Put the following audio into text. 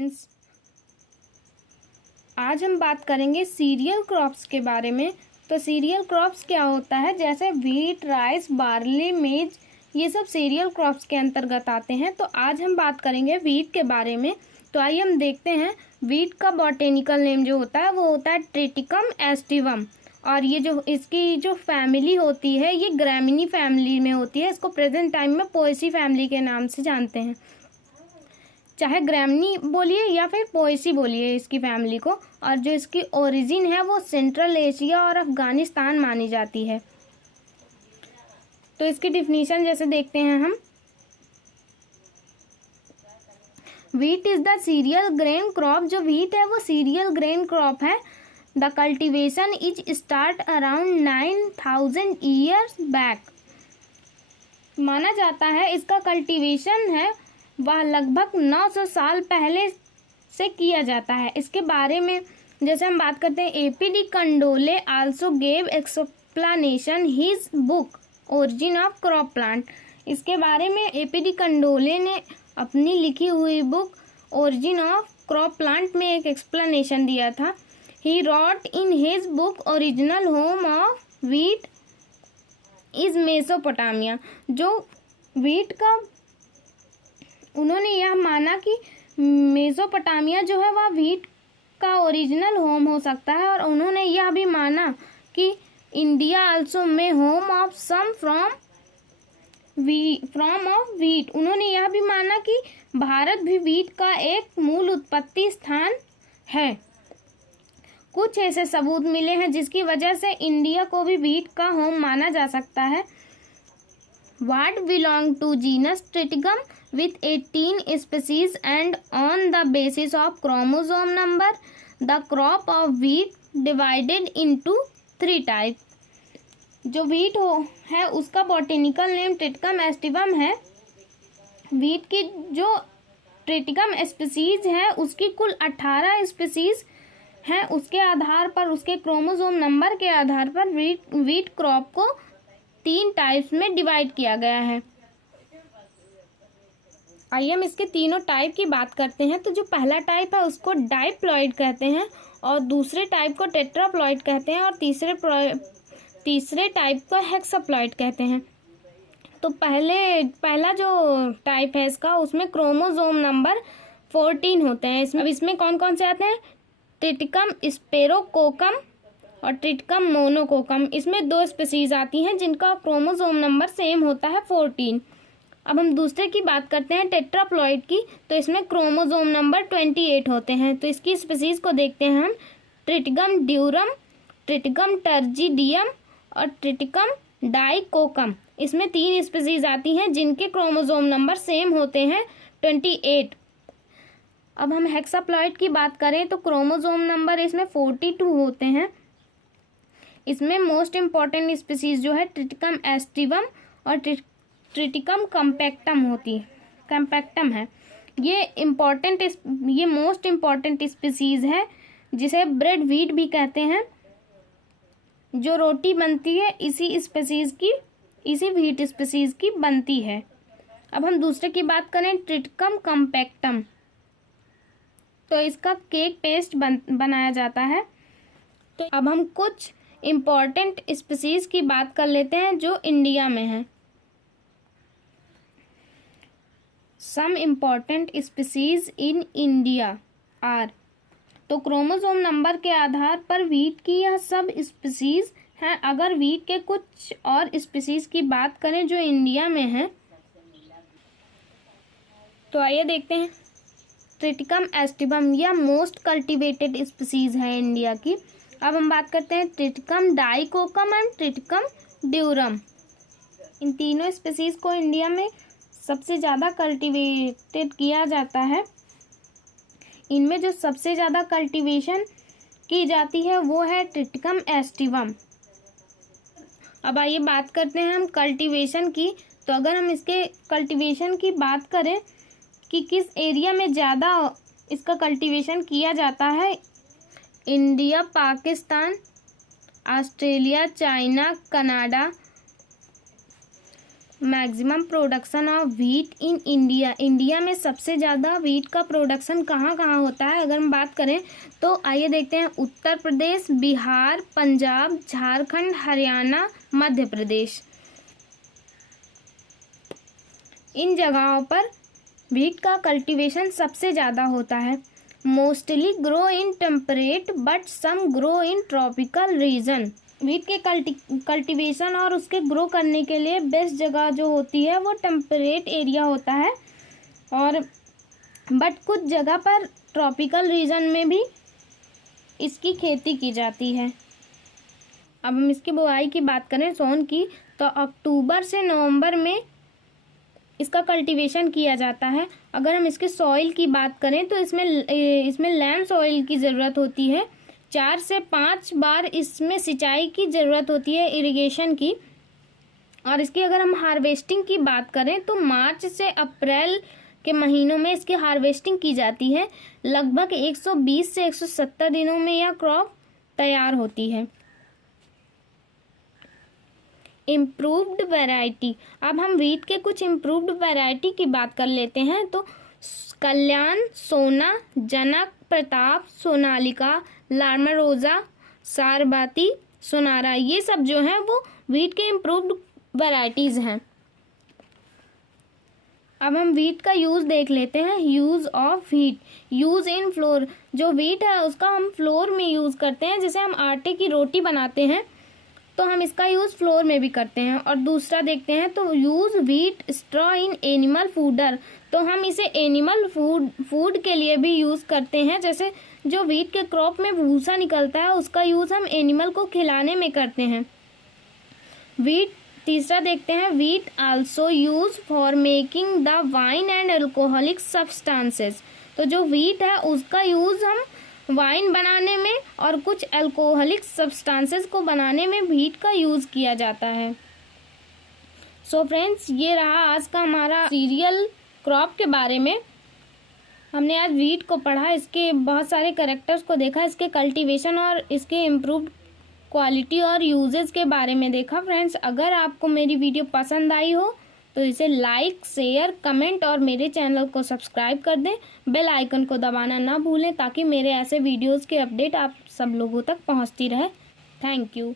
Students, आज हम बात करेंगे सीरियल क्रॉप्स के बारे में। तो सीरियल क्रॉप्स क्या होता है? जैसे व्हीट, राइस, बार्ली, मेज, ये सब सीरियल क्रॉप्स के अंतर्गत आते हैं। तो आज हम बात करेंगे व्हीट के बारे में। तो आइए हम देखते हैं व्हीट का बॉटेनिकल नेम जो होता है वो होता है ट्रिटिकम एस्टिवम। और ये जो इसकी जो फैमिली होती है ये ग्रैमिनी फैमिली में होती है। इसको प्रेजेंट टाइम में पोएसी फैमिली के नाम से जानते हैं। चाहे ग्रैमिनी बोलिए या फिर पोएसी बोलिए इसकी फैमिली को। और जो इसकी ओरिजिन है वो सेंट्रल एशिया और अफगानिस्तान मानी जाती है। तो इसकी डिफिनीशन जैसे देखते हैं हम, wheat is the serial grain crop. जो व्हीट है वो सीरियल ग्रेन क्रॉप है। The cultivation is start around 9000 years back. माना जाता है इसका कल्टीवेशन है वह लगभग 900 साल पहले से किया जाता है। इसके बारे में जैसे हम बात करते हैं, APD Candolle also gave explanation his book origin of crop plant. इसके बारे में एपीडी कंडोले ने अपनी लिखी हुई book origin of crop plant में एक एक्सप्लेनेशन दिया था। He wrote in his book original home of wheat is Mesopotamia. जो व्हीट का उन्होंने यह माना कि मेसोपोटामिया जो है वह व्हीट का ओरिजिनल होम हो सकता है। और उन्होंने यह भी माना कि इंडिया आल्सो में home of some from of wheat. उन्होंने यह भी माना कि भारत भी व्हीट का एक मूल उत्पत्ति स्थान है। कुछ ऐसे सबूत मिले हैं जिसकी वजह से इंडिया को भी व्हीट का होम माना जा सकता है। What belong to genus Triticum with 18 species and on the basis of chromosome number, the crop of wheat divided into 3 types. जो व्हीट है उसका बॉटेनिकल नेम ट्रिटिकम एस्टिवम है। व्हीट की जो ट्रिटिकम स्पीसीज है उसकी कुल 18 स्पीसीज हैं। उसके आधार पर, उसके क्रोमोसोम नंबर के आधार पर व्हीट क्रॉप को 3 टाइप्स में डिवाइड किया गया है। आइए हम इसके तीनों टाइप की बात करते हैं। तो जो पहला टाइप है उसको डाइप्लॉइड कहते हैं, और दूसरे टाइप को टेट्राप्लॉइड कहते हैं, और तीसरे टाइप को हेक्साप्लॉइड कहते हैं। तो पहला जो टाइप है इसका, उसमें क्रोमोसोम नंबर 14 होते हैं। इसमें कौन कौन से आते हैं? ट्रिटिकम स्पेरोकोकम और ट्रिटिकम मोनोकोकम। इसमें 2 स्पीसीज आती हैं जिनका क्रोमोसोम नंबर सेम होता है 14। अब हम दूसरे की बात करते हैं टेट्राप्लॉइड की। तो इसमें क्रोमोसोम नंबर 28 होते हैं। तो इसकी स्पीसीज को देखते हैं हम, ट्रिटिकम ड्यूरम, ट्रिटिकम टर्जिडियम और ट्रिटिकम डाइकोकम। इसमें 3 स्पीसीज आती हैं जिनके क्रोमोसोम नंबर सेम होते हैं 28। अब हम हेक्साप्लॉइड की बात करें तो क्रोमोसोम नंबर इसमें 42 होते हैं। इसमें मोस्ट इम्पॉर्टेंट स्पीसीज जो है ट्रिटिकम एस्टिवम और ट्रिटिकम कम्पैक्टम है। ये मोस्ट इम्पॉर्टेंट स्पीसीज है जिसे ब्रेड व्हीट भी कहते हैं। जो रोटी बनती है इसी व्हीट स्पीसीज की बनती है। अब हम दूसरे की बात करें ट्रिटिकम कम्पैक्टम। तो इसका केक पेस्ट बनाया जाता है। तो अब हम कुछ इम्पॉर्टेंट स्पीसीज की बात कर लेते हैं जो इंडिया में है। Some important species in India are. तो क्रोमोसोम नंबर के आधार पर व्हीट की यह सब स्पीसीज हैं। अगर व्हीट के कुछ और स्पीसीज की बात करें जो इंडिया में है, तो आइए देखते हैं। ट्रिटिकम एस्टिवम यह मोस्ट कल्टीवेटेड स्पीसीज है इंडिया की। अब हम बात करते हैं Triticum dicoccum and Triticum durum. इन तीनों स्पीसीज को इंडिया में सबसे ज़्यादा कल्टीवेटेड किया जाता है। इनमें जो सबसे ज़्यादा कल्टीवेशन की जाती है वो है ट्रिटिकम एस्टिवम। अब आइए बात करते हैं हम कल्टीवेशन की। तो अगर हम इसके कल्टीवेशन की बात करें कि किस एरिया में ज़्यादा इसका कल्टीवेशन किया जाता है, India, Pakistan, Australia, China, Canada, maximum production of wheat in India. India में सबसे ज़्यादा व्हीट का प्रोडक्शन कहाँ कहाँ होता है अगर हम बात करें तो आइए देखते हैं। उत्तर प्रदेश, बिहार, पंजाब, झारखंड, हरियाणा, मध्य प्रदेश। इन जगहों पर व्हीट का कल्टीवेशन सबसे ज़्यादा होता है। Mostly grow in temperate but some grow in tropical region. Wheat के कल्टीवेशन और उसके ग्रो करने के लिए बेस्ट जगह जो होती है वो टेम्परेट एरिया होता है, और बट कुछ जगह पर ट्रॉपिकल रीजन में भी इसकी खेती की जाती है। अब हम इसकी बुआई की बात करें सोन की, तो अक्टूबर से नवंबर में इसका कल्टीवेशन किया जाता है। अगर हम इसके सॉइल की बात करें तो इसमें लैंड सॉइल की ज़रूरत होती है। 4 से 5 बार इसमें सिंचाई की ज़रूरत होती है, इरिगेशन की। और इसकी अगर हम हार्वेस्टिंग की बात करें तो मार्च से अप्रैल के महीनों में इसकी हार्वेस्टिंग की जाती है। लगभग 120 से 170 दिनों में यह क्रॉप तैयार होती है। Improved variety. अब हम व्हीट के कुछ इम्प्रूव्ड वैरायटी की बात कर लेते हैं। तो कल्याण, सोना, जनक, प्रताप, सोनालिका, लार्मारोजा, सारबाती, सोनारा, ये सब जो हैं वो व्हीट के इम्प्रूव्ड वैरायटीज़ हैं। अब हम व्हीट का यूज़ देख लेते हैं। Use of wheat, use in floor. जो व्हीट है उसका हम फ्लोर में यूज़ करते हैं। जैसे हम आटे की रोटी बनाते हैं तो हम इसका यूज़ फ्लोर में भी करते हैं। और दूसरा देखते हैं तो use wheat straw in animal fodder. तो हम इसे एनिमल फूड के लिए भी यूज़ करते हैं। जैसे जो व्हीट के क्रॉप में भूसा निकलता है उसका यूज़ हम एनिमल को खिलाने में करते हैं। व्हीट, तीसरा देखते हैं wheat also use for making the wine and alcoholic substances. तो जो व्हीट है उसका यूज़ हम वाइन बनाने में और कुछ अल्कोहलिक सब्सटेंसेस को बनाने में व्हीट का यूज़ किया जाता है। सो फ्रेंड्स, ये रहा आज का हमारा सीरियल क्रॉप के बारे में। हमने आज व्हीट को पढ़ा, इसके बहुत सारे कैरेक्टर्स को देखा, इसके कल्टीवेशन और इसके इम्प्रूव्ड क्वालिटी और यूजेस के बारे में देखा। फ्रेंड्स, अगर आपको मेरी वीडियो पसंद आई हो तो इसे लाइक, शेयर, कमेंट और मेरे चैनल को सब्सक्राइब कर दें। बेल आइकन को दबाना ना भूलें ताकि मेरे ऐसे वीडियोस के अपडेट आप सब लोगों तक पहुंचती रहे। Thank you.